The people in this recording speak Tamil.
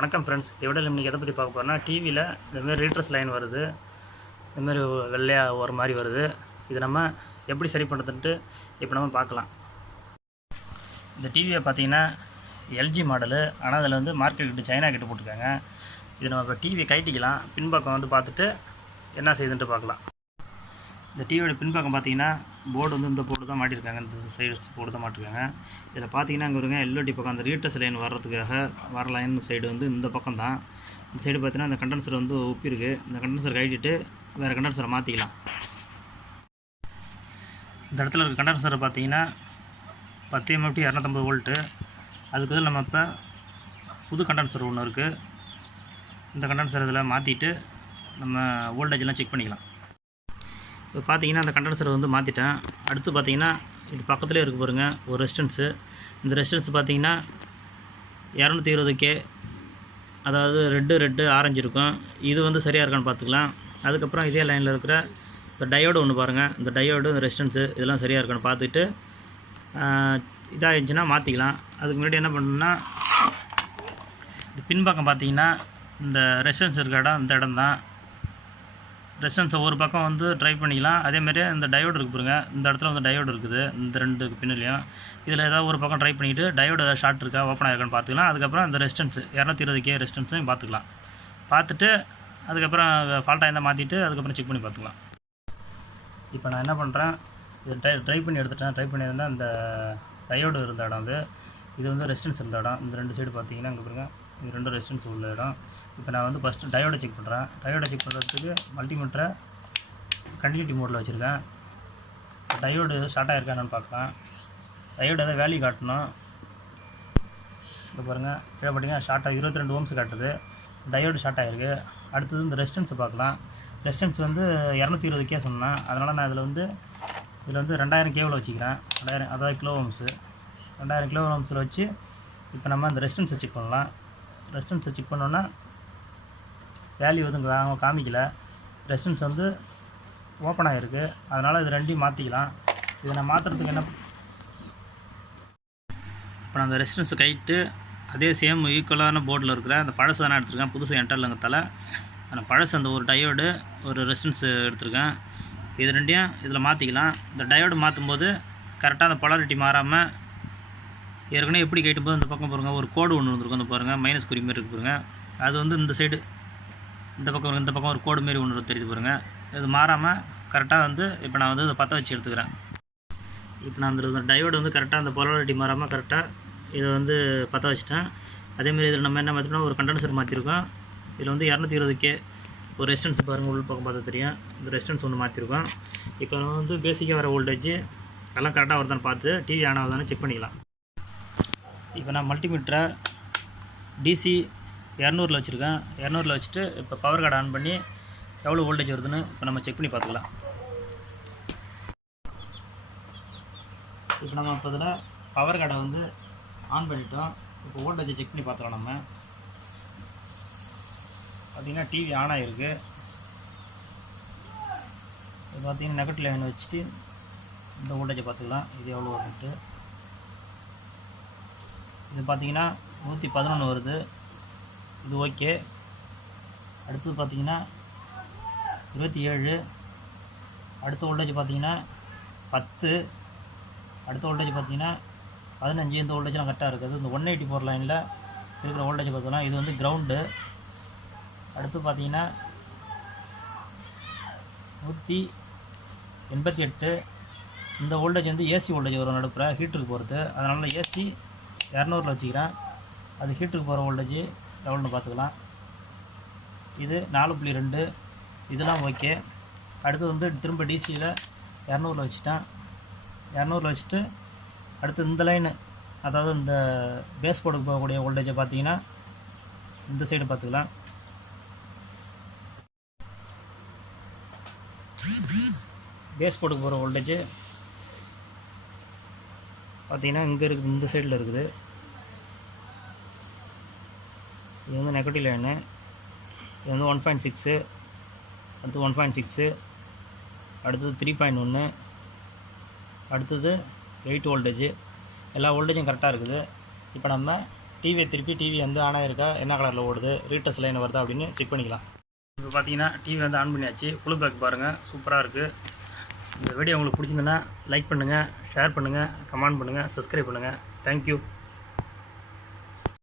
வணக்கம் ஃப்ரெண்ட்ஸ். இதை விட இன்றைக்கி எதை பற்றி பார்க்க போகிறோன்னா, டிவியில் இந்தமாரி ரீட்ரஸ் லைன் வருது, இந்தமாரி வெள்ளையாக ஒரு மாதிரி வருது. இது நம்ம எப்படி சரி பண்ணுறதுன்ட்டு இப்போ நம்ம பார்க்கலாம். இந்த டிவியை பார்த்தீங்கன்னா எல்ஜி மாடலு, ஆனால் அதில் வந்து மார்க்கெட் கிட்ட சைனா கிட்ட போட்டிருக்காங்க. இது நம்ம இப்போ டிவியை கைட்டிக்கலாம். பின்பக்கம் வந்து பார்த்துட்டு என்ன செய்யுதுன்ட்டு பார்க்கலாம். இந்த டிவியோட பின்பக்கம் பார்த்தீங்கன்னா போர்டு வந்து இந்த போர்டு தான் மாட்டியிருக்காங்க, இந்த சைடு போர்டு தான் மாட்டிருக்காங்க. இதில் பார்த்தீங்கன்னா இங்கே வருங்க எல்ஓடி பக்கம் அந்த ரீட்டர்ஸ் லைன் வர்றதுக்காக வர லைன் சைடு வந்து இந்த பக்கம் தான். இந்த சைடு பார்த்தீங்கன்னா இந்த கண்டென்சர் வந்து ஒப்பிருக்கு. இந்த கண்டென்சர் கழிச்சிட்டு வேறு கண்டென்சரை மாற்றிக்கலாம். இந்த இடத்துல இருக்க கண்டென்சரை பார்த்தீங்கன்னா 10 MFT 250 வோல்ட்டு. அதுக்கு பதில் நம்ம இப்போ புது கண்டென்சர் ஒன்று இருக்குது. இந்த கண்டென்சர் இதில் மாற்றிட்டு நம்ம வோல்டேஜெலாம் செக் பண்ணிக்கலாம். இப்போ பார்த்தீங்கன்னா அந்த கண்டென்சரை வந்து மாற்றிட்டேன். அடுத்து பார்த்தீங்கன்னா இது பக்கத்துலேயே இருக்குது பாருங்கள் ஒரு ரெசிஸ்டன்ஸு. இந்த ரெசிஸ்டன்ஸ் பார்த்தீங்கன்னா 220K, அதாவது ரெட்டு ஆரஞ்சு இருக்கும். இது வந்து சரியாக இருக்கான்னு பார்த்துக்கலாம். அதுக்கப்புறம் இதே லைனில் இருக்கிற இந்த டயோடு ஒன்று பாருங்கள். இந்த டயோடு, இந்த ரெசிஸ்டன்ஸு இதெல்லாம் சரியாக இருக்கான்னு பார்த்துட்டு இதாக இருந்துச்சுன்னா மாற்றிக்கலாம். அதுக்கு முன்னாடி என்ன பண்ணணும்னா, இந்த பின்பக்கம் பார்த்தீங்கன்னா இந்த ரெசிஸ்டன்ஸ் இருக்கிற இடம் இந்த இடம் தான். ரெசிஸ்டன்ஸை ஒரு பக்கம் வந்து ட்ரை பண்ணிக்கலாம். அதேமாதிரி இந்த டயோடு இருக்குது பாருங்க, இந்த இடத்துல வந்து டயோடு இருக்குது இந்த ரெண்டு பின்னிலையும். இதில் ஏதாவது ஒரு பக்கம் ட்ரை பண்ணிவிட்டு டயோடு ஏதாவது ஷார்ட் இருக்கா, ஓப்பன் ஆகிருக்கான்னு பார்த்துக்கலாம். அதுக்கப்புறம் இந்த ரெசிஸ்டன்ஸ் 220K ரெசிஸ்டன்ஸையும் பார்த்துக்கலாம். பார்த்துட்டு அதுக்கப்புறம் ஃபால்ட்டாக இருந்தால் மாற்றிட்டு அதுக்கப்புறம் செக் பண்ணி பார்த்துக்கலாம். இப்போ நான் என்ன பண்ணுறேன், இது ட்ரை பண்ணி எடுத்துட்டேன். ட்ரை பண்ணியிருந்தால் இந்த டயோடு இருந்த இடம் வந்து, இது வந்து ரெசிஸ்டன்ஸ் இருந்த இடம். இந்த ரெண்டு சைடு பார்த்தீங்கன்னா இங்கே பாருங்க, இது ரெண்டு ரெசிஸ்டன்ஸ் உள்ள இடம். இப்போ நான் வந்து ஃபஸ்ட்டு டயோடை செக் பண்ணுறேன். டயோடை செக் பண்ணுறதுக்கு மல்டிமீட்டரை கண்டினியூட்டி மோடில் வச்சுருக்கேன். டயோடு ஷார்ட் ஆகிருக்கான்னு பார்க்கலாம். டயோடு எதாவது வேல்யூ காட்டணும். இப்போ பாருங்கள், கீழே பார்த்தீங்கன்னா ஷார்ட்டாக 22 ohms காட்டுது. டயோடு ஷார்ட் ஆகிருக்கு. அடுத்தது இந்த ரெசிஸ்டன்ஸ் பார்க்கலாம். ரெசிஸ்டன்ஸ் வந்து 220K சொன்னேன். அதனால் நான் இதில் வந்து 2000 K வச்சுக்கிறேன். 2000, அதாவது கிலோ ஓம்ஸு. 2000 கிலோ ஓம்ஸில் வச்சு இப்போ நம்ம அந்த ரெசிஸ்டன்ஸை செக் பண்ணலாம். ரெசிஸ்டன்ஸை செக் பண்ணோன்னா வேல்யூ வந்து காமிக்கல. ரெசிஸ்டன்ஸ் வந்து ஓப்பன் ஆகிருக்கு. அதனால் இது ரெண்டையும் மாற்றிக்கலாம். இதை நான் மாற்றுறதுக்கு என்ன, இப்போ நான் அந்த ரெசிஸ்டன்ஸை கைட்டு அதே சேம் ஈக்குவலான போர்டில் இருக்கிற அந்த பழசு தானே எடுத்துருக்கேன். புதுசு என்டர்லங்கிறதால அந்த பழசு அந்த ஒரு டயோடு ஒரு ரெசிஸ்டன்ஸு எடுத்துருக்கேன். இது ரெண்டையும் இதில் மாற்றிக்கலாம். இந்த டயோடு மாற்றும்போது கரெக்டாக அந்த பொலாரிட்டி மாறாமல், ஏற்கனவே எப்படி கேட்டும்போது இந்த பக்கம் பாருங்கள் ஒரு கோடு ஒன்று வந்துருக்கும். அந்த பாருங்கள் மைனஸ் குறி மாரி இருக்கு பாருங்கள். அது வந்து இந்த சைடு இந்த பக்கம் ஒரு கோடு மாரி ஒன்று தெரியுது பாருங்கள். இது மாறாமல் கரெக்டாக வந்து இப்போ நான் வந்து இதை பற்ற வச்சு எடுத்துக்கிறேன். இப்போ நான் அந்த டயோடு வந்து கரெக்டாக அந்த பொலாரிட்டி மாறாமல் கரெக்டாக இதை வந்து பற்ற வச்சுட்டேன். அதேமாதிரி இதில் நம்ம என்ன மாற்றினா ஒரு கண்டென்சர் மாற்றிருக்கோம். இதில் வந்து 220K ஒரு ரெசிஸ்டன்ஸ் பாருங்கள், உள் பக்கம் பார்த்தா தெரியும். இந்த ரெசிஸ்டன்ஸ் ஒன்று மாற்றிருக்கோம். இப்போ நம்ம வந்து பேசிக்காக வர வோல்டேஜ் எல்லாம் கரெக்டாக வருதான்னு பார்த்து டிவி ஆன் ஆகுதானு செக் பண்ணிக்கலாம். இப்போ நான் மல்டிமீட்டரை DC 200 வச்சுருக்கேன். 200 வச்சுட்டு இப்போ பவர் கார்டு ஆன் பண்ணி எவ்வளோ வோல்டேஜ் வருதுன்னு இப்போ நம்ம செக் பண்ணி பார்த்துக்கலாம். இப்போ நம்ம இப்போ இதில் பவர் கார்டை வந்து ஆன் பண்ணிட்டோம். இப்போ வோல்டேஜை செக் பண்ணி பார்த்துக்கலாம். நம்ம பார்த்திங்கன்னா டிவி ஆன் ஆகிருக்கு. இப்போ பார்த்திங்கன்னா நெகட்டிவ் லைன் வச்சுட்டு இந்த வோல்டேஜை பார்த்துக்கலாம். இது எவ்வளோ வருதுன்ட்டு. இது பார்த்திங்கன்னா 111 வருது. இது ஓகே. அடுத்தது பார்த்திங்கன்னா 27. அடுத்த வோல்டேஜ் பார்த்திங்கன்னா 10. அடுத்த வோல்டேஜ் பார்த்திங்கன்னா 15. இந்த வோல்டேஜ்லாம் கரெக்டாக இருக்குது. இந்த 184 லைனில் இருக்கிற வோல்டேஜ் பார்த்துக்கலாம். இது வந்து கிரவுண்டு. அடுத்து பார்த்திங்கன்னா 188. இந்த வோல்டேஜ் வந்து ஏசி வோல்டேஜ் வரும் நடுப்புற ஹீட்டருக்கு போகிறது. அதனால் ஏசி 200 வச்சுக்கிறேன். அது ஹீட்டருக்கு போகிற வோல்டேஜ் எவ்வளோன்னு பார்த்துக்கலாம். இது 4.2. இதெல்லாம் ஓகே. அடுத்து வந்து திரும்ப டிசியில் 200 வச்சுட்டேன். 200 வச்சுட்டு அடுத்து இந்த லைனு, அதாவது இந்த பேஸ் போர்டுக்கு போகக்கூடிய வோல்டேஜை பார்த்தீங்கன்னா இந்த சைடு பார்த்துக்கலாம். பேஸ் போர்டுக்கு போகிற வோல்டேஜ் பார்த்தீங்கன்னா இங்கே இருக்குது, இந்த சைடில் இருக்குது. இது வந்து நெகட்டிவ் லைனு. இது வந்து 1.6. அடுத்து 1.6. அடுத்தது 3.1. அடுத்தது 8 வோல்டேஜ். எல்லா வோல்டேஜும் கரெக்டாக இருக்குது. இப்போ நம்ம டிவியை திருப்பி டிவி வந்து ஆன் ஆகிருக்கா, என்ன கலரில் ஓடுது, ரீட்டஸ் லைன் வருதா அப்படின்னு செக் பண்ணிக்கலாம். இப்போ பார்த்தீங்கன்னா டிவி வந்து ஆன் பண்ணியாச்சு. ஃபுல் பேக் பாருங்கள், சூப்பராக இருக்குது. இந்த வீடியோ உங்களுக்கு பிடிச்சிருந்துன்னா லைக் பண்ணுங்கள், ஷேர் பண்ணுங்கள், கமெண்ட் பண்ணுங்கள், சப்ஸ்கிரைப் பண்ணுங்கள். தேங்க்யூ.